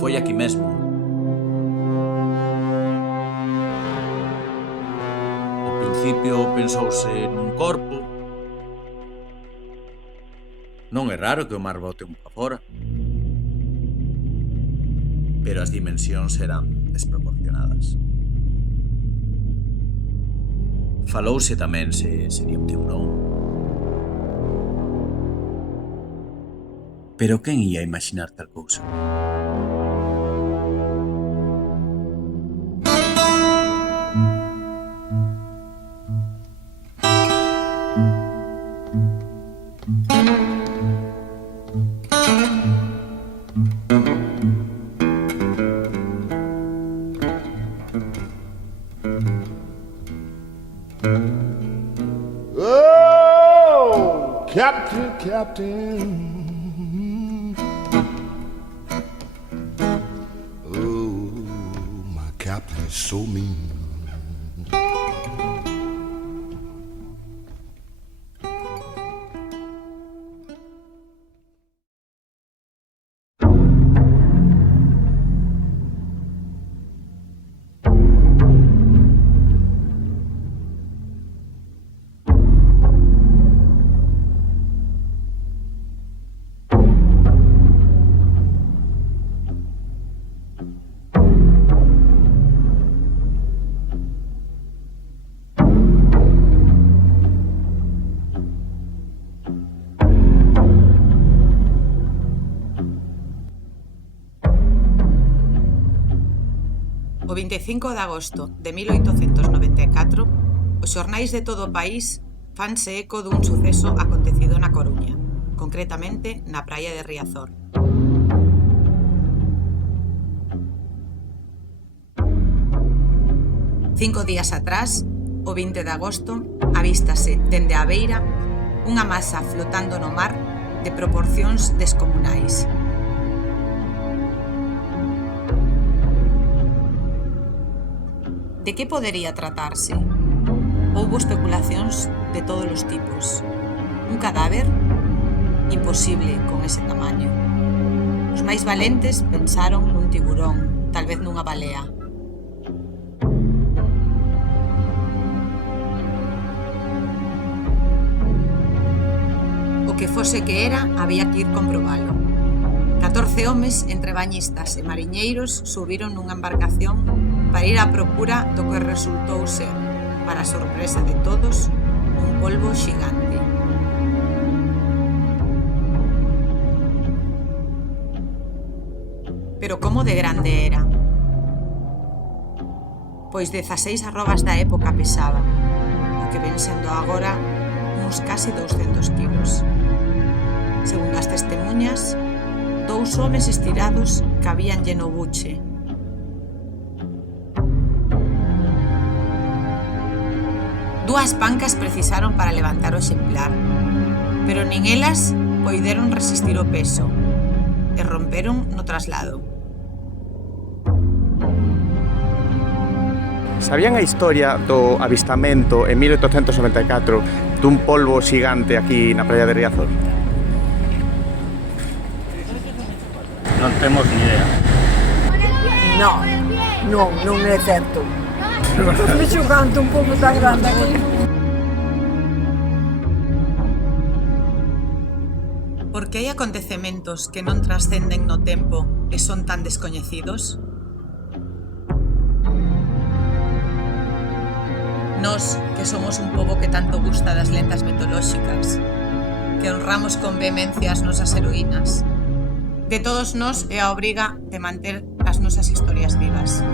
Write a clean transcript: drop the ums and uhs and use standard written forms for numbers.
foi aquí mesmo. Ao principio pensouse nun corpo. Non é raro que o mar bote un pa fora. Pero as dimensións eran desproporcionadas. Falouse tamén se sería un tiburón. Pero quen ia imaginar tal cousa? Oh, Captain, Captain. Oh, my captain is so mean. O 25 de agosto de 1894, os xornais de todo o país fanse eco dun suceso acontecido na Coruña, concretamente na praia de Riazor. Cinco días atrás, o 20 de agosto, avístase dende a beira unha masa flotando no mar de proporcións descomunais. De que podería tratarse? Houbo especulacións de todos os tipos. Un cadáver? Imposible con ese tamaño. Os máis valentes pensaron nun tiburón, tal vez nunha balea. O que fose que era, había que ir comprobalo. 14 homes entre bañistas e mariñeiros subiron nunha embarcación para ir á procura do que resultou ser, para a sorpresa de todos, un polvo xigante. Pero como de grande era? Pois 16 arrobas da época pesaba, o que ven sendo agora uns case 200 kilos. Segundo as testemunhas, 2 homes estirados cabíanlle no buche. Dúas pancas precisaron para levantar o exemplar, pero nin elas poideron resistir o peso e romperon no traslado. Sabían a historia do avistamento en 1894 dun polvo xigante aquí na praia de Riazor? Non temos ni idea. Non é certo. Me xogando un pouco tan grande aquí. Por que hai acontecementos que non trascenden no tempo e son tan descoñecidos? Nós, que somos un pobo que tanto gusta das lendas mitolóxicas, que honramos con vehemencia as nosas heroínas, de todos nós é a obriga de manter as nosas historias vivas.